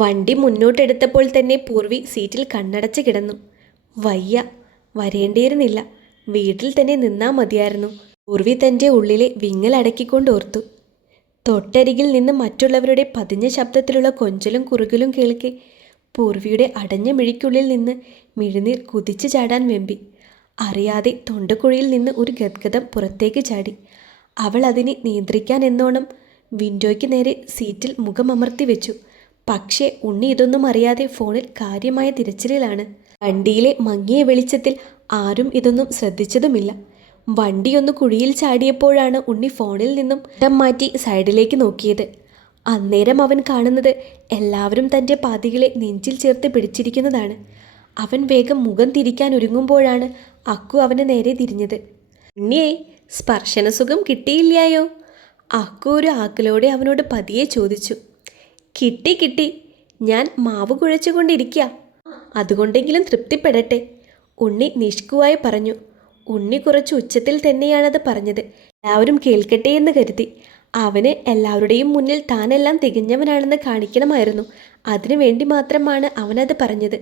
വണ്ടി മുന്നോട്ടെടുത്തപ്പോൾ തന്നെ പൂർവി സീറ്റിൽ കണ്ണടച്ച് കിടന്നു. വയ്യ, വരേണ്ടിയിരുന്നില്ല, വീട്ടിൽ തന്നെ നിന്നാ മതിയായിരുന്നു. പൂർവി തൻ്റെ ഉള്ളിലെ വിങ്ങലടക്കിക്കൊണ്ടോർത്തു. തൊട്ടരികിൽ നിന്ന് മറ്റുള്ളവരുടെ പതിഞ്ഞ ശബ്ദത്തിലുള്ള കൊഞ്ചലും കുറുകലും കേൾക്കെ പൂർവിയുടെ അടഞ്ഞ മിഴിക്കുള്ളിൽ നിന്ന് മിഴിനീർ കുതിച്ചു ചാടാൻ വെമ്പി. അറിയാതെ തൊണ്ടക്കുഴിയിൽ നിന്ന് ഒരു ഗദ്ഗതം പുറത്തേക്ക് ചാടി. അവൾ അതിനെ നിയന്ത്രിക്കാൻ എന്നോണം വിൻഡോയ്ക്ക് നേരെ സീറ്റിൽ മുഖമമർത്തി വെച്ചു. പക്ഷേ ഉണ്ണി ഇതൊന്നും അറിയാതെ ഫോണിൽ കാര്യമായ തിരച്ചിലിലാണ്. വണ്ടിയിലെ മങ്ങിയ വെളിച്ചത്തിൽ ആരും ഇതൊന്നും ശ്രദ്ധിച്ചതുമില്ല. വണ്ടിയൊന്ന് കുഴിയിൽ ചാടിയപ്പോഴാണ് ഉണ്ണി ഫോണിൽ നിന്നും ഇടം മാറ്റി സൈഡിലേക്ക് നോക്കിയത്. അന്നേരം അവൻ കാണുന്നത് എല്ലാവരും തൻ്റെ പാതികളെ നെഞ്ചിൽ ചേർത്ത് പിടിച്ചിരിക്കുന്നതാണ്. അവൻ വേഗം മുഖം തിരിക്കാൻ ഒരുങ്ങുമ്പോഴാണ് അക്കു അവന് നേരെ തിരിഞ്ഞത്. ഉണ്ണിയെ, സ്പർശനസുഖം കിട്ടിയില്ലായോ? അക്കു ഒരു ആക്കലോടെ അവനോട് പതിയെ ചോദിച്ചു. കിട്ടി കിട്ടി, ഞാൻ മാവ് കുഴച്ചുകൊണ്ടിരിക്കുക, അതുകൊണ്ടെങ്കിലും തൃപ്തിപ്പെടട്ടെ, ഉണ്ണി നിഷ്കുവായി പറഞ്ഞു. ഉണ്ണി കുറച്ച് ഉച്ചത്തിൽ തന്നെയാണത് പറഞ്ഞത്. എല്ലാവരും കേൾക്കട്ടെ എന്ന് കരുതി. അവന് എല്ലാവരുടെയും മുന്നിൽ താനെല്ലാം തികഞ്ഞവനാണെന്ന് കാണിക്കണമായിരുന്നു. അതിനു വേണ്ടി മാത്രമാണ് അവനത് പറഞ്ഞത്.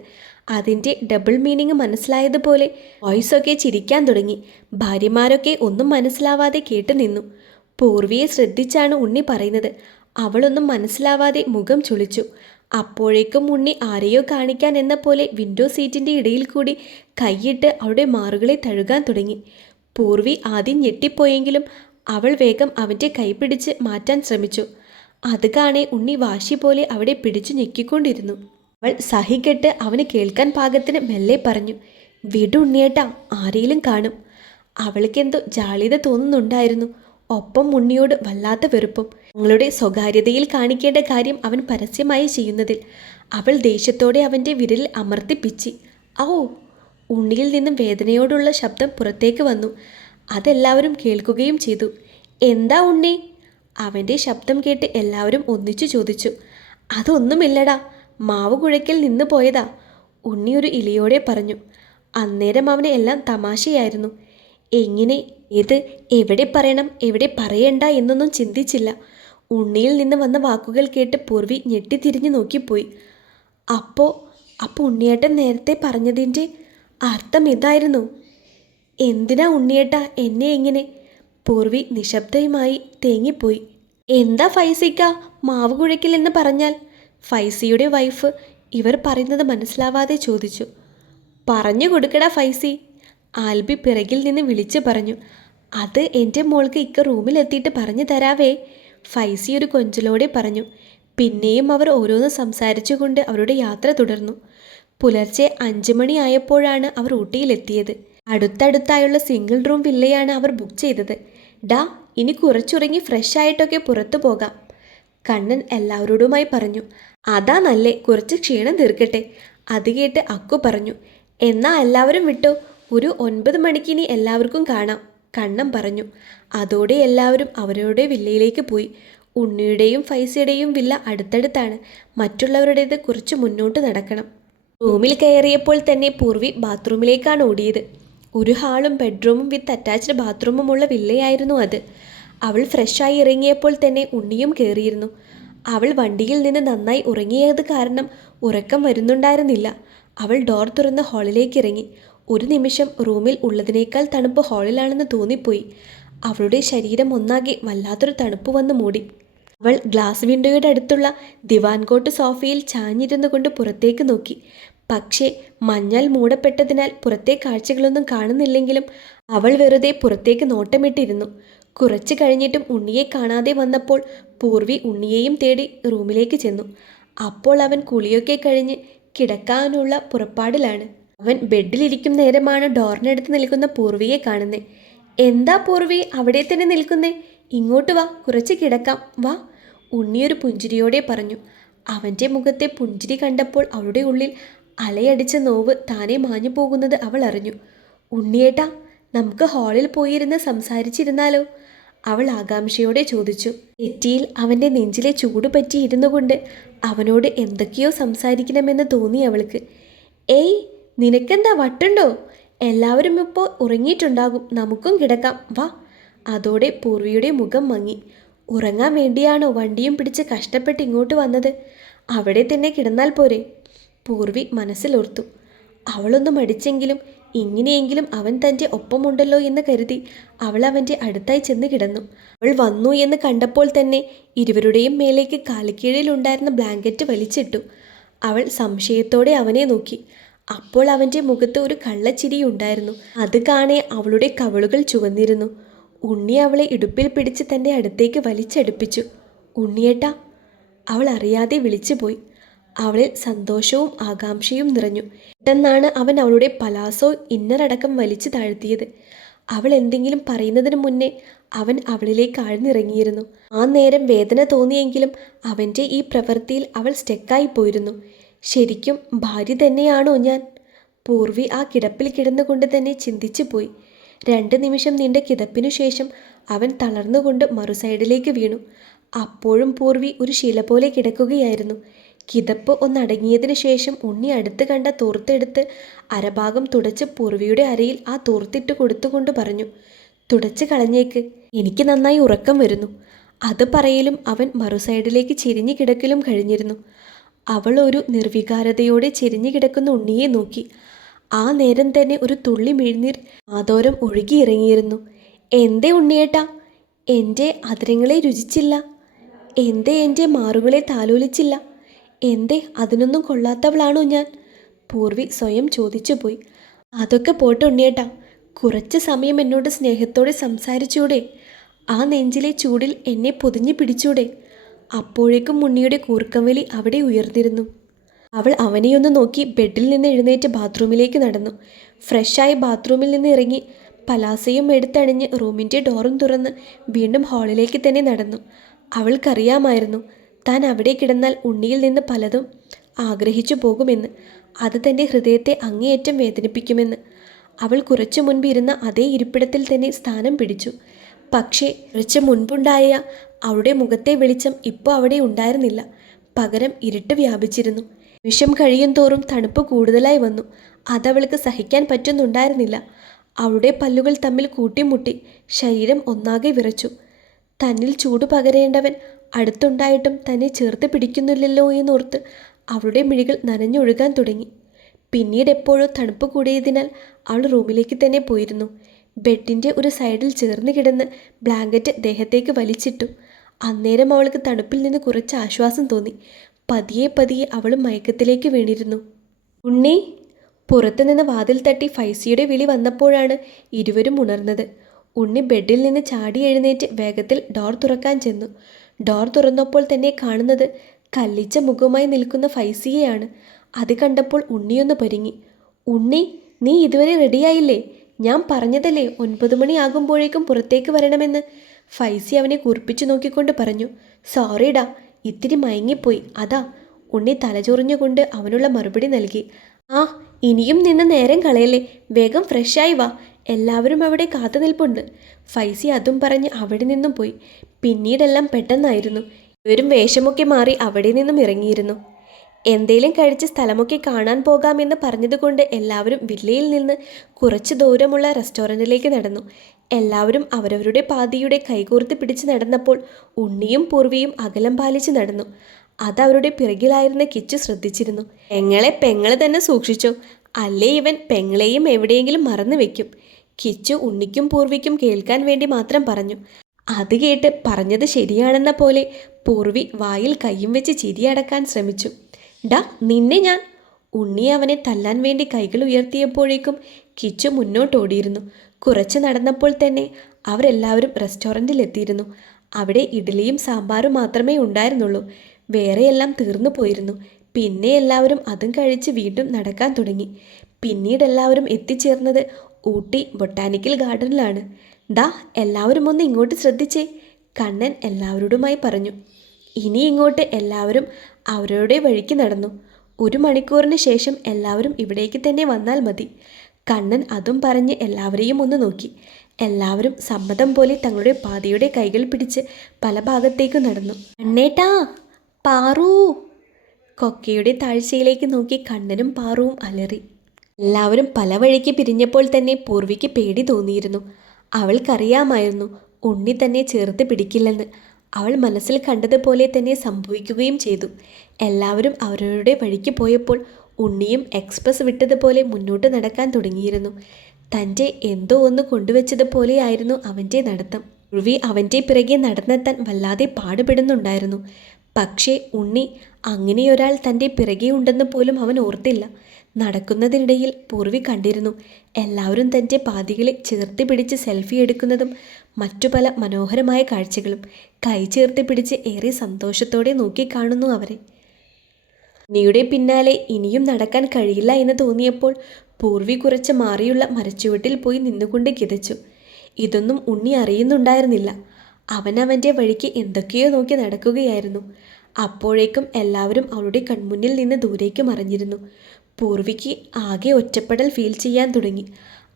അതിൻ്റെ ഡബിൾ മീനിങ് മനസ്സിലായതുപോലെ വോയിസൊക്കെ ചിരിക്കാൻ തുടങ്ങി. ഭാര്യമാരൊക്കെ ഒന്നും മനസ്സിലാവാതെ കേട്ടു നിന്നു. പൂർവിയെ ശ്രദ്ധിച്ചാണ് ഉണ്ണി പറയുന്നത്. അവളൊന്നും മനസ്സിലാവാതെ മുഖം ചുളിച്ചു. അപ്പോഴേക്കും ഉണ്ണി ആരെയോ കാണിക്കാൻ എന്ന പോലെ വിൻഡോ സീറ്റിൻ്റെ ഇടയിൽ കൂടി കൈയിട്ട് അവളുടെ മാറുകളെ തഴുകാൻ തുടങ്ങി. പൂർവി ആദ്യം ഞെട്ടിപ്പോയെങ്കിലും അവൾ വേഗം അവൻ്റെ കൈ പിടിച്ച് മാറ്റാൻ ശ്രമിച്ചു. അത് കാണെ ഉണ്ണി വാശി പോലെ അവിടെ പിടിച്ചു ഞെക്കിക്കൊണ്ടിരുന്നു. അവൾ സഹികെട്ട് അവന് കേൾക്കാൻ പാകത്തിന് മെല്ലെ പറഞ്ഞു. വിടുണ്ണിയേട്ടാ, ആരെയും കാണും. അവൾക്കെന്തോ ജാള്യത തോന്നുന്നുണ്ടായിരുന്നു. ഒപ്പം ഉണ്ണിയോട് വല്ലാത്ത വെറുപ്പും. ഞങ്ങളുടെ സ്വകാര്യതയിൽ കാണിക്കേണ്ട കാര്യം അവൻ പരസ്യമായി ചെയ്യുന്നതിൽ. അവൾ ദേഷ്യത്തോടെ അവൻ്റെ വിരലിൽ അമർത്തിപ്പിച്ചി. ഓ! ഉണ്ണിയിൽ നിന്നും വേദനയോടുള്ള ശബ്ദം പുറത്തേക്ക് വന്നു. അതെല്ലാവരും കേൾക്കുകയും ചെയ്തു. എന്താ ഉണ്ണി? അവൻ്റെ ശബ്ദം കേട്ട് എല്ലാവരും ഒന്നിച്ചു ചോദിച്ചു. അതൊന്നുമില്ലടാ, മാവ് കുഴയ്ക്കൽ നിന്ന് പോയതാ, ഉണ്ണി ഒരു ഇലയോടെ പറഞ്ഞു. അന്നേരം അവന് എല്ലാം തമാശയായിരുന്നു. എങ്ങനെ, ഏത്, എവിടെ പറയണം, എവിടെ പറയണ്ട എന്നൊന്നും ചിന്തിച്ചില്ല. ഉണ്ണിയിൽ നിന്ന് വന്ന വാക്കുകൾ കേട്ട് പൂർവി ഞെട്ടിത്തിരിഞ്ഞു നോക്കിപ്പോയി. അപ്പോൾ ഉണ്ണിയേട്ടൻ നേരത്തെ പറഞ്ഞതിൻ്റെ അർത്ഥം ഇതായിരുന്നു? എന്തിനാ ഉണ്ണിയേട്ടാ എന്നെ എങ്ങനെ? പൂർവി നിശബ്ദയുമായി തേങ്ങിപ്പോയി. എന്താ ഫൈസിക്ക മാവ് കുഴയ്ക്കില്ലെന്ന് പറഞ്ഞാൽ? ഫൈസിയുടെ വൈഫ് ഇവർ പറയുന്നത് മനസ്സിലാവാതെ ചോദിച്ചു. പറഞ്ഞു കൊടുക്കടാ ഫൈസി, ആൽബി പിറകിൽ നിന്ന് വിളിച്ചു പറഞ്ഞു. അത് എൻ്റെ മോൾക്ക് ഇക്ക റൂമിലെത്തിയിട്ട് പറഞ്ഞു തരാവേ, ഫൈസി ഒരു കൊഞ്ചലോടെ പറഞ്ഞു. പിന്നെയും അവർ ഓരോന്ന് സംസാരിച്ചുകൊണ്ട് അവരുടെ യാത്ര തുടർന്നു. പുലർച്ചെ 5 മണിയായപ്പോഴാണ് അവർ ഊട്ടിയിലെത്തിയത്. അടുത്തടുത്തായുള്ള സിംഗിൾ റൂം വില്ലയാണ് അവർ ബുക്ക് ചെയ്തത്. ഡാ, ഇനി കുറച്ചുറങ്ങി ഫ്രഷ് ആയിട്ടൊക്കെ പുറത്തു പോകാം, കണ്ണൻ എല്ലാവരോടുമായി പറഞ്ഞു. അതാ നല്ലേ, കുറച്ച് ക്ഷീണം തീർക്കട്ടെ. അത് കേട്ട് അക്കു പറഞ്ഞു. എന്നാ എല്ലാവരും വിട്ടോ, ഒരു 9 മണിക്കിനി എല്ലാവർക്കും കാണാം, കണ്ണൻ പറഞ്ഞു. അതോടെ എല്ലാവരും അവരുടെ വില്ലയിലേക്ക് പോയി. ഉണ്ണിയുടെയും ഫൈസിയുടെയും വില്ല അടുത്തടുത്താണ്. മറ്റുള്ളവരുടേത് കുറച്ച് മുന്നോട്ട് നടക്കണം. റൂമിൽ കയറിയപ്പോൾ തന്നെ പൂർവി ബാത്റൂമിലേക്കാണ് ഓടിയത്. ഒരു ഹാളും ബെഡ്റൂമും വിത്ത് അറ്റാച്ച്ഡ് ബാത്റൂമുമുള്ള വില്ലയായിരുന്നു അത്. അവൾ ഫ്രഷായി ഇറങ്ങിയപ്പോൾ തന്നെ ഉണ്ണിയും കയറിയിരുന്നു. അവൾ വണ്ടിയിൽ നിന്ന് നന്നായി ഉറങ്ങിയത് കാരണം ഉറക്കം വരുന്നുണ്ടായിരുന്നില്ല. അവൾ ഡോർ തുറന്ന് ഹാളിലേക്ക് ഇറങ്ങി. ഒരു നിമിഷം റൂമിൽ ഉള്ളതിനേക്കാൾ തണുപ്പ് ഹാളിലാണെന്ന് തോന്നിപ്പോയി. അവളുടെ ശരീരം ഒന്നാകെ വല്ലാത്തൊരു തണുപ്പ് വന്ന് മൂടി. അവൾ ഗ്ലാസ് വിൻഡോയുടെ അടുത്തുള്ള ദിവാൻ കോട്ട് സോഫയിൽ ചാഞ്ഞിരുന്നു കൊണ്ട് പുറത്തേക്ക് നോക്കി. പക്ഷേ മഞ്ഞാൽ മൂടപ്പെട്ടതിനാൽ പുറത്തെ കാഴ്ചകളൊന്നും കാണുന്നില്ലെങ്കിലും അവൾ വെറുതെ പുറത്തേക്ക് നോട്ടമിട്ടിരുന്നു. കുറച്ചു കഴിഞ്ഞിട്ടും ഉണ്ണിയെ കാണാതെ വന്നപ്പോൾ പൂർവി ഉണ്ണിയെയും തേടി റൂമിലേക്ക് ചെന്നു. അപ്പോൾ അവൻ കുളിയൊക്കെ കഴിഞ്ഞ് കിടക്കാനുള്ള പുറപ്പാടിലാണ്. അവൻ ബെഡിലിരിക്കും നേരമാണ് ഡോറിനടുത്ത് നിൽക്കുന്ന പൂർവിയെ കാണുന്നത്. എന്താ പൂർവി അവിടെ തന്നെ നിൽക്കുന്നേ? ഇങ്ങോട്ട് വാ, കുറച്ച് കിടക്കാം, വാ, ഉണ്ണിയൊരു പുഞ്ചിരിയോടെ പറഞ്ഞു. അവൻ്റെ മുഖത്തെ പുഞ്ചിരി കണ്ടപ്പോൾ അവളുടെ ഉള്ളിൽ അലയടിച്ച നോവ് താനെ മാഞ്ഞു പോകുന്നത് അവൾ അറിഞ്ഞു. ഉണ്ണിയേട്ടാ, നമുക്ക് ഹാളിൽ പോയിരുന്ന് സംസാരിച്ചിരുന്നാലോ? അവൾ ആകാംക്ഷയോടെ ചോദിച്ചു. നെറ്റിയിൽ അവൻ്റെ നെഞ്ചിലെ ചൂട് പറ്റി ഇരുന്നു കൊണ്ട് അവനോട് എന്തൊക്കെയോ സംസാരിക്കണമെന്ന് തോന്നി അവൾക്ക്. ഏയ്, നിനക്കെന്താ വട്ടുണ്ടോ? എല്ലാവരും ഇപ്പോൾ ഉറങ്ങിയിട്ടുണ്ടാകും, നമുക്കും കിടക്കാം, വാ. അതോടെ പൂർവിയുടെ മുഖം മങ്ങി. ഉറങ്ങാൻ വേണ്ടിയാണോ വണ്ടിയും പിടിച്ച് കഷ്ടപ്പെട്ട് ഇങ്ങോട്ട് വന്നത്? അവിടെ തന്നെ കിടന്നാൽ പോരെ? പൂർവി മനസ്സിലോർത്തു. അവളൊന്ന് മടിച്ചെങ്കിലും ഇങ്ങനെയെങ്കിലും അവൻ തൻ്റെ ഒപ്പമുണ്ടല്ലോ എന്ന് കരുതി അവൾ അവൻ്റെ അടുത്തായി ചെന്ന് കിടന്നു. അവൾ വന്നു എന്ന് കണ്ടപ്പോൾ തന്നെ ഇരുവരുടെയും മേലേക്ക് കാലിക്കീഴിലുണ്ടായിരുന്ന ബ്ലാങ്കറ്റ് വലിച്ചിട്ടു. അവൾ സംശയത്തോടെ അവനെ നോക്കി. അപ്പോൾ അവൻ്റെ മുഖത്ത് ഒരു കള്ളച്ചിരിയുണ്ടായിരുന്നു. അത് കാണെ അവളുടെ കവിളുകൾ ചുവന്നിരുന്നു. ഉണ്ണി അവളെ ഇടുപ്പിൽ പിടിച്ച് തൻ്റെ അടുത്തേക്ക് വലിച്ചടുപ്പിച്ചു. ഉണ്ണിയേട്ടാ, അവൾ അറിയാതെ വിളിച്ചുപോയി. അവളിൽ സന്തോഷവും ആകാംക്ഷയും നിറഞ്ഞു. പെട്ടെന്നാണ് അവൻ അവളുടെ പലാസോ ഇന്നറടക്കം വലിച്ചു താഴ്ത്തിയത്. അവൾ എന്തെങ്കിലും പറയുന്നതിന് മുന്നേ അവൻ അവളിലേക്ക് ആഴ്ന്നിറങ്ങിയിരുന്നു. ആ നേരം വേദന തോന്നിയെങ്കിലും അവൻ്റെ ഈ പ്രവൃത്തിയിൽ അവൾ സ്റ്റെക്കായി പോയിരുന്നു. ശരിക്കും ഭാര്യ തന്നെയാണോ ഞാൻ? പൂർവി ആ കിടപ്പിൽ കിടന്നുകൊണ്ട് തന്നെ ചിന്തിച്ചു പോയി. 2 നിമിഷം നീണ്ട കിതപ്പിനു ശേഷം അവൻ തളർന്നുകൊണ്ട് മറുസൈഡിലേക്ക് വീണു. അപ്പോഴും പൂർവി ഒരു ശില പോലെ കിടക്കുകയായിരുന്നു. കിതപ്പ് ഒന്നടങ്ങിയതിനു ശേഷം ഉണ്ണി അടുത്ത് കണ്ട തോർത്തെടുത്ത് അരഭാഗം തുടച്ച് പൂർവിയുടെ അരയിൽ ആ തോർത്തിട്ട് കൊടുത്തുകൊണ്ട് പറഞ്ഞു, തുടച്ച് കളഞ്ഞേക്ക്, എനിക്ക് നന്നായി ഉറക്കം വരുന്നു. അത് പറയലും അവൻ മറുസൈഡിലേക്ക് ചെരിഞ്ഞു കിടക്കലും കഴിഞ്ഞിരുന്നു. അവൾ ഒരു നിർവികാരതയോടെ ചെരിഞ്ഞു കിടക്കുന്ന ഉണ്ണിയെ നോക്കി. ആ നേരം തന്നെ ഒരു തുള്ളി മിഴിനീർ ആദോരം ഒഴുകിയിറങ്ങിയിരുന്നു. എന്തേ ഉണ്ണിയേട്ടാ, എൻ്റെ അതിരങ്ങളെ രുചിച്ചില്ല? എന്തേ എൻ്റെ മാറുകളെ താലോലിച്ചില്ല? എന്തേ അതിനൊന്നും കൊള്ളാത്തവളാണോ ഞാൻ? പൂർവി സ്വയം ചോദിച്ചു പോയി. അതൊക്കെ പോട്ടെ ഉണ്ണിയേട്ടാ, കുറച്ച് സമയം എന്നോട് സ്നേഹത്തോടെ സംസാരിച്ചൂടെ? ആ നെഞ്ചിലെ ചൂടിൽ എന്നെ പൊതിഞ്ഞു പിടിച്ചൂടെ? അപ്പോഴേക്കും ഉണ്ണിയുടെ കൂർക്കംവലി അവിടെ ഉയർന്നിരുന്നു. അവൾ അവനെയൊന്ന് നോക്കി ബെഡിൽ നിന്ന് എഴുന്നേറ്റ് ബാത്റൂമിലേക്ക് നടന്നു. ഫ്രഷായി ബാത്റൂമിൽ നിന്ന് ഇറങ്ങി പലാസയും എടുത്തണിഞ്ഞ് റൂമിൻ്റെ ഡോറും തുറന്ന് വീണ്ടും ഹാളിലേക്ക് തന്നെ നടന്നു. അവൾക്കറിയാമായിരുന്നു താൻ അവിടെ കിടന്നാൽ ഉണ്ണിയിൽ നിന്ന് പലതും ആഗ്രഹിച്ചു പോകുമെന്ന്. അത് തൻ്റെ ഹൃദയത്തെ അങ്ങേയറ്റം വേദനിപ്പിക്കുമെന്ന്. അവൾ കുറച്ചു മുൻപ് ഇരുന്ന അതേ ഇരിപ്പിടത്തിൽ തന്നെ സ്ഥാനം പിടിച്ചു. പക്ഷേ കുറച്ച് മുൻപുണ്ടായ അവളുടെ മുഖത്തെ വെളിച്ചം ഇപ്പോൾ അവിടെ ഉണ്ടായിരുന്നില്ല. പകരം ഇരുട്ട് വ്യാപിച്ചിരുന്നു. നിമിഷം കഴിയും തോറും തണുപ്പ് കൂടുതലായി വന്നു. അതവൾക്ക് സഹിക്കാൻ പറ്റുന്നുണ്ടായിരുന്നില്ല. അവളുടെ പല്ലുകൾ തമ്മിൽ കൂട്ടിമുട്ടി ശരീരം ഒന്നാകെ വിറച്ചു. തന്നിൽ ചൂട് പകരേണ്ടവൻ അടുത്തുണ്ടായിട്ടും തന്നെ ചേർത്ത് പിടിക്കുന്നില്ലല്ലോ എന്നോർത്ത് അവളുടെ മിഴികൾ നനഞ്ഞൊഴുകാൻ തുടങ്ങി. പിന്നീട് എപ്പോഴോ തണുപ്പ് കൂടിയതിനാൽ അവൾ റൂമിലേക്ക് തന്നെ പോയിരുന്നു. ബെഡിൻ്റെ ഒരു സൈഡിൽ ചേർന്ന് കിടന്ന് ബ്ലാങ്കറ്റ് ദേഹത്തേക്ക് വലിച്ചിട്ടു. അന്നേരം അവൾക്ക് തണുപ്പിൽ നിന്ന് കുറച്ച് ആശ്വാസം തോന്നി. പതിയെ പതിയെ അവൾ മയക്കത്തിലേക്ക് വീണിരുന്നു. ഉണ്ണി! പുറത്തുനിന്ന് വാതിൽ തട്ടി ഫൈസിയുടെ വിളി വന്നപ്പോഴാണ് ഇരുവരും ഉണർന്നത്. ഉണ്ണി ബെഡിൽ നിന്ന് ചാടി എഴുന്നേറ്റ് വേഗത്തിൽ ഡോർ തുറക്കാൻ ചെന്നു. ഡോർ തുറന്നപ്പോൾ തന്നെ കാണുന്നത് കല്ലിച്ച മുഖവുമായി നിൽക്കുന്ന ഫൈസിയെയാണ്. അത് കണ്ടപ്പോൾ ഉണ്ണിയൊന്ന് പരിങ്ങി. ഉണ്ണി, നീ ഇതുവരെ റെഡിയായില്ലേ? ഞാൻ പറഞ്ഞതല്ലേ 9 മണിയാകുമ്പോഴേക്കും പുറത്തേക്ക് വരണമെന്ന്. ഫൈസി അവനെ കുറിപ്പിച്ചു നോക്കിക്കൊണ്ട് പറഞ്ഞു. സോറിടാ, ഇത്തിരി മയങ്ങിപ്പോയി, അതാ. ഉണ്ണി തലചൊറിഞ്ഞുകൊണ്ട് അവനുള്ള മറുപടി നൽകി. ആ, ഇനിയും നിന്ന് നേരം കളയല്ലേ, വേഗം ഫ്രഷായി വാ, എല്ലാവരും അവിടെ കാത്തു നിൽപ്പുണ്ട്. ഫൈസി അതും പറഞ്ഞ് അവിടെ നിന്നും പോയി. പിന്നീടെല്ലാം പെട്ടെന്നായിരുന്നു. ഇവരും വേഷമൊക്കെ മാറി അവിടെ നിന്നും ഇറങ്ങിയിരുന്നു. എന്തേലും കഴിച്ച് സ്ഥലമൊക്കെ കാണാൻ പോകാമെന്ന് പറഞ്ഞതുകൊണ്ട് എല്ലാവരും വില്ലയിൽ നിന്ന് കുറച്ച് ദൂരമുള്ള റെസ്റ്റോറൻറ്റിലേക്ക് നടന്നു. എല്ലാവരും അവരവരുടെ പാതിയുടെ കൈകോർത്ത് പിടിച്ച് നടന്നപ്പോൾ ഉണ്ണിയും പൂർവിയും അകലം പാലിച്ച് നടന്നു. അതവരുടെ പിറകിലായിരുന്ന കിച്ചു ശ്രദ്ധിച്ചിരുന്നു. പെങ്ങളെ തന്നെ സൂക്ഷിച്ചോ, അല്ലേ ഇവൻ പെങ്ങളെയും എവിടെയെങ്കിലും മറന്നു വെക്കും. കിച്ചു ഉണ്ണിക്കും പൂർവിക്കും കേൾക്കാൻ വേണ്ടി മാത്രം പറഞ്ഞു. അത് കേട്ട് പറഞ്ഞത് ശരിയാണെന്ന പോലെ പൂർവി വായിൽ കയ്യും വെച്ച് ചിരിയടക്കാൻ ശ്രമിച്ചു. ഡാ, നിന്നെ ഞാൻ! ഉണ്ണി അവനെ തല്ലാൻ വേണ്ടി കൈകൾ ഉയർത്തിയപ്പോഴേക്കും കിച്ചു മുന്നോട്ടോടിയിരുന്നു. കുറച്ച് നടന്നപ്പോൾ തന്നെ അവരെല്ലാവരും റെസ്റ്റോറൻറ്റിലെത്തിയിരുന്നു. അവിടെ ഇഡ്ഡലിയും സാമ്പാറും മാത്രമേ ഉണ്ടായിരുന്നുള്ളൂ. വേറെയെല്ലാം തീർന്നു പോയിരുന്നു. പിന്നെ എല്ലാവരും അതും കഴിച്ച് വീണ്ടും നടക്കാൻ തുടങ്ങി. പിന്നീട് എല്ലാവരും എത്തിച്ചേർന്നത് ഊട്ടി ബൊട്ടാനിക്കൽ ഗാർഡനിലാണ്. ദാ, എല്ലാവരും ഒന്ന് ഇങ്ങോട്ട് ശ്രദ്ധിച്ചേ, കണ്ണൻ എല്ലാവരോടുമായി പറഞ്ഞു. ഇനി ഇങ്ങോട്ട് എല്ലാവരും അവരുടെ വഴിക്ക് നടന്നു. 1 മണിക്കൂറിന് ശേഷം എല്ലാവരും ഇവിടേക്ക് തന്നെ വന്നാൽ മതി. കണ്ണൻ അതും പറഞ്ഞ് എല്ലാവരെയും ഒന്ന് നോക്കി. എല്ലാവരും സമ്മതം പോലെ തങ്ങളുടെ പാതിയുടെ കൈകൾ പിടിച്ച് പല ഭാഗത്തേക്ക് നടന്നു. കണ്ണേട്ടാ, പാറു! കൊക്കയുടെ താഴ്ചയിലേക്ക് നോക്കി കണ്ണനും പാറുവും അലറി. എല്ലാവരും പല വഴിക്ക് പിരിഞ്ഞപ്പോൾ തന്നെ പൂർവിക്ക് പേടി തോന്നിയിരുന്നു. അവൾക്കറിയാമായിരുന്നു ഉണ്ണി തന്നെ ചേർത്ത് പിടിക്കില്ലെന്ന്. അവൾ മനസ്സിൽ കണ്ടതുപോലെ തന്നെ സംഭവിക്കുകയും ചെയ്തു. എല്ലാവരും അവരവരുടെ വഴിക്ക് പോയപ്പോൾ ഉണ്ണിയും എക്സ്പ്രസ് വിട്ടതുപോലെ മുന്നോട്ട് നടക്കാൻ തുടങ്ങിയിരുന്നു. തൻ്റെ എന്തോ ഒന്ന് കൊണ്ടുവച്ചതുപോലെയായിരുന്നു അവൻ്റെ നടത്തം. ഉർവി അവൻ്റെ പിറകെ നടന്നെത്താൻ വല്ലാതെ പാടുപെടുന്നുണ്ടായിരുന്നു. പക്ഷേ ഉണ്ണി അങ്ങനെയൊരാൾ തൻ്റെ പിറകെ ഉണ്ടെന്ന് പോലും അവൻ ഓർത്തില്ല. നടക്കുന്നതിനിടയിൽ പൂർവി കണ്ടിരുന്നു എല്ലാവരും തൻ്റെ പാതികളെ ചേർത്ത് പിടിച്ച് സെൽഫി എടുക്കുന്നതും മറ്റു പല മനോഹരമായ കാഴ്ചകളും. കൈ ചേർത്ത് പിടിച്ച് ഏറെ സന്തോഷത്തോടെ നോക്കിക്കാണുന്നു അവരെ. ഉണ്ണിയുടെ പിന്നാലെ ഇനിയും നടക്കാൻ കഴിയില്ല എന്ന് തോന്നിയപ്പോൾ പൂർവി കുറച്ച് മാറിയുള്ള മരച്ചുവട്ടിൽ പോയി നിന്നുകൊണ്ട് കിതച്ചു. ഇതൊന്നും ഉണ്ണി അറിയുന്നുണ്ടായിരുന്നില്ല. അവൻ്റെ വഴിക്ക് എന്തൊക്കെയോ നോക്കി നടക്കുകയായിരുന്നു. അപ്പോഴേക്കും എല്ലാവരും അവളുടെ കൺമുന്നിൽ നിന്ന് ദൂരേക്ക് മറഞ്ഞിരുന്നു. പൂർവിക്ക് ആകെ ഒറ്റപ്പെടൽ ഫീൽ ചെയ്യാൻ തുടങ്ങി.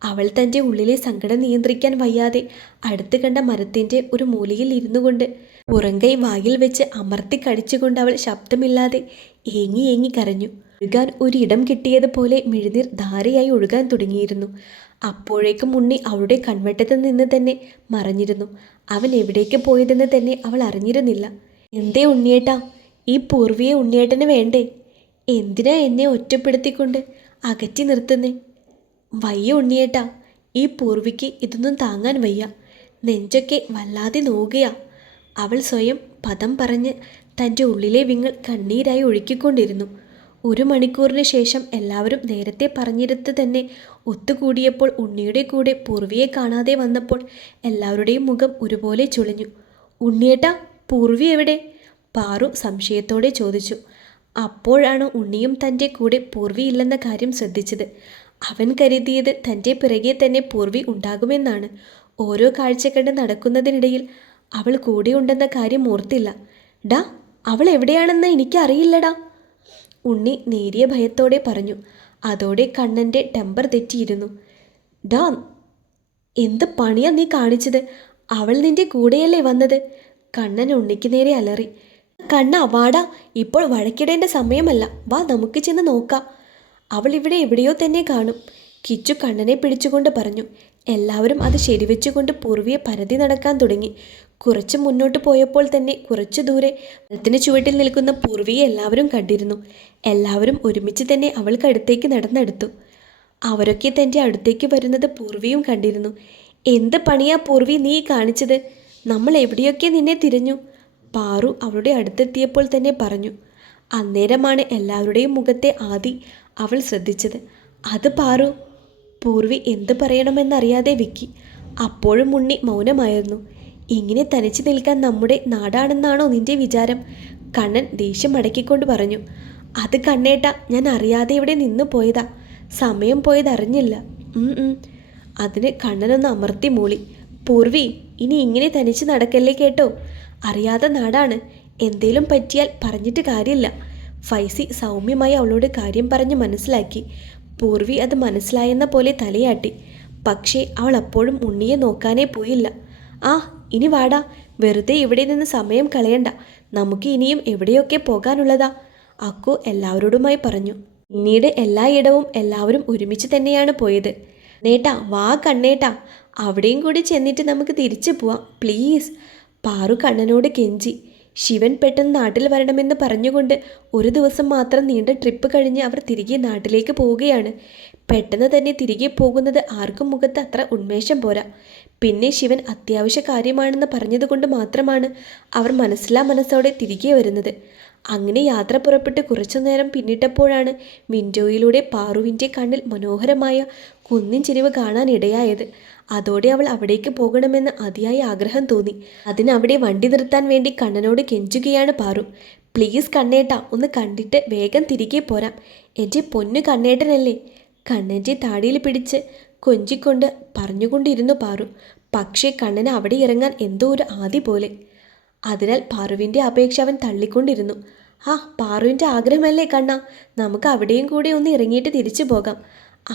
അവൾ തൻ്റെ ഉള്ളിലെ സങ്കടം നിയന്ത്രിക്കാൻ വയ്യാതെ അടുത്ത് കണ്ട മരത്തിൻ്റെ ഒരു മൂലയിൽ ഇരുന്നു കൊണ്ട് പുറങ്കൈ വായിൽ വെച്ച് അമർത്തി കടിച്ചുകൊണ്ട് അവൾ ശബ്ദമില്ലാതെ ഏങ്ങി ഏങ്ങി കരഞ്ഞു. ഒഴുകാൻ ഒരിടം കിട്ടിയതുപോലെ മിഴുനീർ ധാരയായി ഒഴുകാൻ തുടങ്ങിയിരുന്നു. അപ്പോഴേക്കും ഉണ്ണി അവളുടെ കൺവെട്ടത്ത് നിന്ന് തന്നെ മറഞ്ഞിരുന്നു. അവൻ എവിടേക്ക് പോയതെന്ന് തന്നെ അവൾ അറിഞ്ഞിരുന്നില്ല. എന്തേ ഉണ്ണിയേട്ടാ, ഈ പൂർവിയെ ഉണ്ണിയേട്ടന് വേണ്ടേ? എന്തിനാ എന്നെ ഒറ്റപ്പെടുത്തിക്കൊണ്ട് അകറ്റി നിർത്തുന്നേ? വയ്യ ഉണ്ണിയേട്ടാ, ഈ പൂർവിക്ക് ഇതൊന്നും താങ്ങാൻ വയ്യ. നെഞ്ചൊക്കെ വല്ലാതെ നോവുകയാ. അവൾ സ്വയം പദം പറഞ്ഞ് തൻ്റെ ഉള്ളിലെ വിങ്ങൽ കണ്ണീരായി ഒഴുക്കിക്കൊണ്ടിരുന്നു. 1 മണിക്കൂറിന് ശേഷം എല്ലാവരും നേരത്തെ പറഞ്ഞിടത്ത് തന്നെ ഒത്തുകൂടിയപ്പോൾ ഉണ്ണിയുടെ കൂടെ പൂർവിയെ കാണാതെ വന്നപ്പോൾ എല്ലാവരുടെയും മുഖം ഒരുപോലെ ചുളിഞ്ഞു. ഉണ്ണിയേട്ടാ, പൂർവി എവിടെ? പാറു സംശയത്തോടെ ചോദിച്ചു. അപ്പോഴാണ് ഉണ്ണിയും തൻ്റെ കൂടെ പൂർവി ഇല്ലെന്ന കാര്യം ശ്രദ്ധിച്ചത്. അവൻ കരുതിയത് തൻ്റെ പിറകെ തന്നെ പൂർവി ഉണ്ടാകുമെന്നാണ്. ഓരോ കാഴ്ച കണ്ട് നടക്കുന്നതിനിടയിൽ അവൾ കൂടെ ഉണ്ടെന്ന കാര്യം ഓർത്തില്ല. ഡാ, അവൾ എവിടെയാണെന്ന് എനിക്കറിയില്ലടാ, ഉണ്ണി നേരിയ ഭയത്തോടെ പറഞ്ഞു. അതോടെ കണ്ണൻ്റെ ടെമ്പർ തെറ്റിയിരുന്നു. ഡാ, എന്ത് പണിയാ നീ കാണിച്ചത്? അവൾ നിന്റെ കൂടെയല്ലേ വന്നത്? കണ്ണൻ ഉണ്ണിക്ക് നേരെ അലറി. കണ്ണ, വാടാ, ഇപ്പോൾ വഴക്കിടേണ്ട സമയമല്ല. വാ, നമുക്ക് ചെന്ന് നോക്കാം. അവൾ ഇവിടെ എവിടെയോ തന്നെ കാണും, കിച്ചു കണ്ണനെ പിടിച്ചുകൊണ്ട് പറഞ്ഞു. എല്ലാവരും അത് ശരിവെച്ചുകൊണ്ട് പൂർവിയെ പരതി നടക്കാൻ തുടങ്ങി. കുറച്ച് മുന്നോട്ട് പോയപ്പോൾ തന്നെ കുറച്ചു ദൂരെ മരത്തിന് ചുവട്ടിൽ നിൽക്കുന്ന പൂർവിയെ എല്ലാവരും കണ്ടിരുന്നു. എല്ലാവരും ഒരുമിച്ച് തന്നെ അവൾക്കടുത്തേക്ക് നടന്നെടുത്തു. അവരൊക്കെ തൻ്റെ അടുത്തേക്ക് വരുന്നത് പൂർവിയും കണ്ടിരുന്നു. എന്ത് പണിയാ പൂർവി നീ കാണിച്ചത്? നമ്മൾ എവിടെയൊക്കെ നിന്നെ തിരഞ്ഞു, പാറു അവളുടെ അടുത്തെത്തിയപ്പോൾ തന്നെ പറഞ്ഞു. അന്നേരമാണ് എല്ലാവരുടെയും മുഖത്തെ അവൾ ശ്രദ്ധിച്ചത്. അത് പാറു. പൂർവി എന്ത് പറയണമെന്നറിയാതെ വിക്കി. അപ്പോഴും ഉണ്ണി മൗനമായിരുന്നു. ഇങ്ങനെ തനിച്ചു നിൽക്കാൻ നമ്മുടെ നാടാണെന്നാണോ നിന്റെ വിചാരം? കണ്ണൻ ദേഷ്യം അടക്കിക്കൊണ്ട് പറഞ്ഞു. അത് കണ്ണേട്ട, ഞാൻ അറിയാതെ ഇവിടെ നിന്നു പോയതാ. സമയം പോയതറിഞ്ഞില്ല. അതിന് കണ്ണനൊന്ന് അമർത്തി മൂളി. പൂർവി, ഇനി ഇങ്ങനെ തനിച്ച് നടക്കല്ലേ കേട്ടോ. അറിയാതെ നാടാണ്. എന്തേലും പറ്റിയാൽ പറഞ്ഞിട്ട് കാര്യമില്ല. ഫൈസി സൗമ്യമായി അവളോട് കാര്യം പറഞ്ഞ് മനസ്സിലാക്കി. പൂർവി അത് മനസ്സിലായെന്ന പോലെ തലയാട്ടി. പക്ഷേ അവൾ അപ്പോഴും ഉണ്ണിയെ നോക്കാനേ പോയില്ല. ആ, ഇനി വാടാ, വെറുതെ ഇവിടെ നിന്ന് സമയം കളയണ്ട. നമുക്ക് ഇനിയും എവിടെയൊക്കെ പോകാനുള്ളതാ, അക്കു എല്ലാവരോടുമായി പറഞ്ഞു. പിന്നീട് എല്ലായിടവും എല്ലാവരും ഒരുമിച്ച് തന്നെയാണ് പോയത്. നേട്ടാ, വാ കണ്ണേട്ടാ, അവിടെയും കൂടി ചെന്നിട്ട് നമുക്ക് തിരിച്ചു പോവാം പ്ലീസ്, പാറു കണ്ണനോട് കെഞ്ചി. ശിവൻ പെട്ടെന്ന് നാട്ടിൽ വരണമെന്ന് പറഞ്ഞുകൊണ്ട് ഒരു ദിവസം മാത്രം നീണ്ട ട്രിപ്പ് കഴിഞ്ഞ് അവർ തിരികെ നാട്ടിലേക്ക് പോവുകയാണ്. പെട്ടെന്ന് തന്നെ തിരികെ പോകുന്നത് ആർക്കും മുഖത്ത് അത്ര ഉന്മേഷം പോരാ. പിന്നെ ശിവൻ അത്യാവശ്യ കാര്യമാണെന്ന് പറഞ്ഞതുകൊണ്ട് മാത്രമാണ് അവർ മനസ്സോടെ തിരികെ വരുന്നത്. അങ്ങനെ യാത്ര പുറപ്പെട്ട് കുറച്ചു നേരം പിന്നിട്ടപ്പോഴാണ് വിൻഡോയിലൂടെ പാറുവിൻ്റെ കണ്ണിൽ മനോഹരമായ കുന്നിൻ ചെരിവ് കാണാനിടയായത്. അതോടെ അവൾ അവിടേക്ക് പോകണമെന്ന് അതിയായ ആഗ്രഹം തോന്നി. അതിനവിടെ വണ്ടി നിർത്താൻ വേണ്ടി കണ്ണനോട് കെഞ്ചുകയാണ് പാറു. പ്ലീസ് കണ്ണേട്ടാ, ഒന്ന് കണ്ടിട്ട് വേഗം തിരികെ പോരാം. എൻ്റെ പൊന്നു കണ്ണേട്ടനല്ലേ, കണ്ണൻ്റെ താടിയിൽ പിടിച്ച് കൊഞ്ചിക്കൊണ്ട് പറഞ്ഞുകൊണ്ടിരുന്നു പാറു. പക്ഷേ കണ്ണന് അവിടെ ഇറങ്ങാൻ എന്തോ ഒരു ആദി പോലെ. അതിനാൽ പാറുവിൻ്റെ അപേക്ഷ അവൻ തള്ളിക്കൊണ്ടിരുന്നു. ആ, പാറുവിൻ്റെ ആഗ്രഹമല്ലേ കണ്ണ, നമുക്ക് അവിടെയും കൂടെ ഒന്ന് ഇറങ്ങിയിട്ട് തിരിച്ചു പോകാം,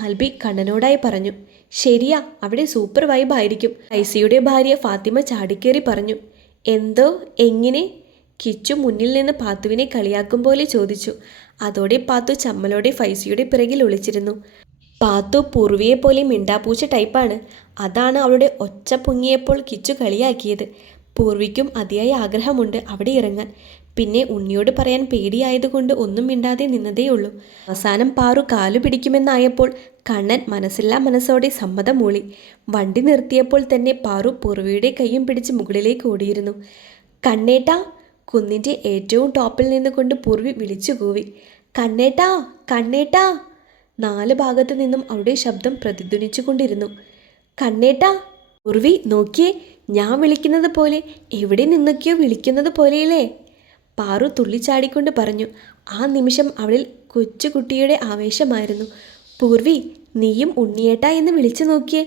ആൽബി കണ്ണനോടായി പറഞ്ഞു. ശരിയാ, അവിടെ സൂപ്പർ വൈബായിരിക്കും, ഐസിയുടെ ഭാര്യ ഫാത്തിമ ചാടിക്കേറി പറഞ്ഞു. എന്തോ, എങ്ങനെ? കിച്ചു മുന്നിൽ നിന്ന് പാത്തുവിനെ കളിയാക്കും പോലെ ചോദിച്ചു. അതോടെ പാത്തു ചമ്മലോടെ ഫൈസിയുടെ പിറകിൽ ഒളിച്ചിരുന്നു. പാത്തു പൂർവിയെപ്പോലെ മിണ്ടാപ്പൂച്ച ടൈപ്പാണ്. അതാണ് അവളുടെ ഒച്ച പൊങ്ങിയപ്പോൾ കിച്ചു കളിയാക്കിയത്. പൂർവിക്കും അതിയായ ആഗ്രഹമുണ്ട് അവിടെ ഇറങ്ങാൻ. പിന്നെ ഉണ്ണിയോട് പറയാൻ പേടിയായതുകൊണ്ട് ഒന്നും മിണ്ടാതെ നിന്നതേയുള്ളൂ. അവസാനം പാറു കാലു പിടിക്കുമെന്നായപ്പോൾ കണ്ണൻ മനസ്സില്ലാ മനസ്സോടെ സമ്മതം മൂളി. വണ്ടി നിർത്തിയപ്പോൾ തന്നെ പാറു പൂർവിയുടെ കൈയും പിടിച്ച് മുകളിലേക്ക് ഓടിയിരുന്നു. കണ്ണേട്ടാ! കുന്നിൻ്റെ ഏറ്റവും ടോപ്പിൽ നിന്നുകൊണ്ട് പൂർവി വിളിച്ചു കൂവി. കണ്ണേട്ടാ, കണ്ണേട്ടാ! 4 ഭാഗത്തു നിന്നും അവളുടെ ശബ്ദം പ്രതിധ്വനിച്ചു കൊണ്ടിരുന്നു. കണ്ണേട്ടാ! പൂർവി നോക്കിയേ, ഞാൻ വിളിക്കുന്നത് പോലെ, എവിടെ നിന്നൊക്കെയോ വിളിക്കുന്നത് പോലെയല്ലേ? പാറു തുള്ളിച്ചാടിക്കൊണ്ട് പറഞ്ഞു. ആ നിമിഷം അവളിൽ കൊച്ചുകുട്ടിയുടെ ആവേശമായിരുന്നു. പൂർവി, നീയും ഉണ്ണിയേട്ടാ എന്ന് വിളിച്ചു നോക്കിയേ.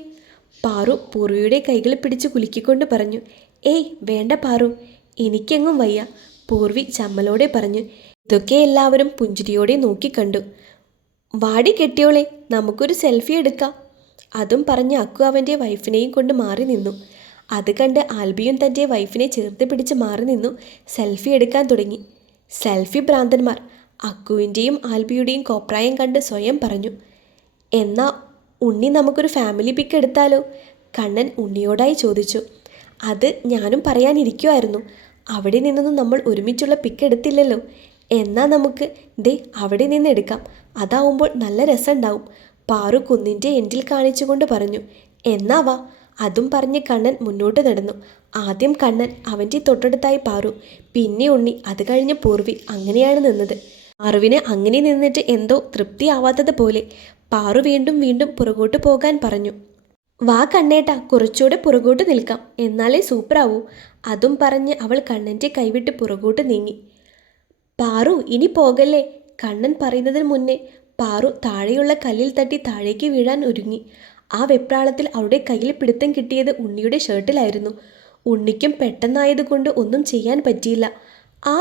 പാറു പൂർവിയുടെ കൈകൾ പിടിച്ച് കുലുക്കിക്കൊണ്ട് പറഞ്ഞു. ഏയ് വേണ്ട പാറു, എനിക്കെങ്ങും വയ്യ, പൂർവി ചമ്മലോടെ പറഞ്ഞു. ഇതൊക്കെ എല്ലാവരും പുഞ്ചിരിയോടെ നോക്കിക്കണ്ടു. വാടി കെട്ടിയോളെ, നമുക്കൊരു സെൽഫി എടുക്കാം. അതും പറഞ്ഞ് അക്കു അവൻ്റെ വൈഫിനെയും കൊണ്ട് മാറി നിന്നു. അത് കണ്ട് ആൽബിയും തൻ്റെ വൈഫിനെ ചേർത്ത് പിടിച്ച് മാറി നിന്നു സെൽഫി എടുക്കാൻ തുടങ്ങി. സെൽഫി ഭ്രാന്തന്മാർ, അക്കുവിൻ്റെയും ആൽബിയുടെയും കോപ്രായം കണ്ട് സ്വയം പറഞ്ഞു. എന്നാ ഉണ്ണി നമുക്കൊരു ഫാമിലി പിക്ക് എടുത്താലോ? കണ്ണൻ ഉണ്ണിയോടായി ചോദിച്ചു. അത് ഞാനും പറയാനിരിക്കുമായിരുന്നു. അവിടെ നിന്നൊന്നും നമ്മൾ ഒരുമിച്ചുള്ള പിക്ക് എടുത്തില്ലല്ലോ. എന്നാൽ നമുക്ക് ദേ അവിടെ നിന്ന് എടുക്കാം, അതാവുമ്പോൾ നല്ല രസമുണ്ടാവും, പാറു കുന്നിൻ്റെ എൻഡിൽ കാണിച്ചുകൊണ്ട് പറഞ്ഞു. എന്നാ വാ. അതും പറഞ്ഞ് കണ്ണൻ മുന്നോട്ട് നടന്നു. ആദ്യം കണ്ണൻ, അവൻ്റെ തൊട്ടടുത്തായി പാറു, പിന്നെ ഉണ്ണി, അത് കഴിഞ്ഞ് പൂർവി. അങ്ങനെയാണ് നിന്നത്. പാറുവിന് അങ്ങനെ നിന്നിട്ട് എന്തോ തൃപ്തിയാവാത്തത് പോലെ. പാറു വീണ്ടും വീണ്ടും പുറകോട്ട് പോകാൻ പറഞ്ഞു. വാ കണ്ണേട്ടാ, കുറച്ചുകൂടെ പുറകോട്ട് നിൽക്കാം, എന്നാലേ സൂപ്പറാവൂ. അതും പറഞ്ഞ് അവൾ കണ്ണൻ്റെ കൈവിട്ട് പുറകോട്ട് നീങ്ങി. പാറു ഇനി പോകല്ലേ. കണ്ണൻ പറയുന്നതിന് മുന്നേ പാറു താഴെയുള്ള കല്ലിൽ തട്ടി താഴേക്ക് വീഴാൻ ഒരുങ്ങി. ആ വെപ്രാളത്തിൽ അവളുടെ കയ്യിൽ പിടുത്തം കിട്ടിയത് ഉണ്ണിയുടെ ഷർട്ടിലായിരുന്നു. ഉണ്ണിക്കും പെട്ടെന്നായതുകൊണ്ട് ഒന്നും ചെയ്യാൻ പറ്റിയില്ല. ആ!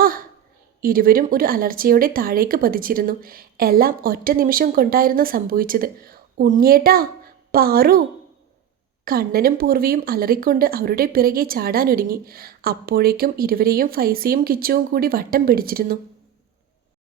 ഇരുവരും ഒരു അലർച്ചയോടെ താഴേക്ക് പതിച്ചിരുന്നു. എല്ലാം ഒറ്റ നിമിഷം കൊണ്ടായിരുന്നു സംഭവിച്ചത്. ഉണ്ണിയേട്ടാ! പാറു! കണ്ണനും പൂർവിയും അലറിക്കൊണ്ട് അവരുടെ പിറകെ ചാടാനൊരുങ്ങി. അപ്പോഴേക്കും ഇരുവരെയും ഫൈസിയും കിച്ചുവും കൂടി വട്ടം പിടിച്ചിരുന്നു.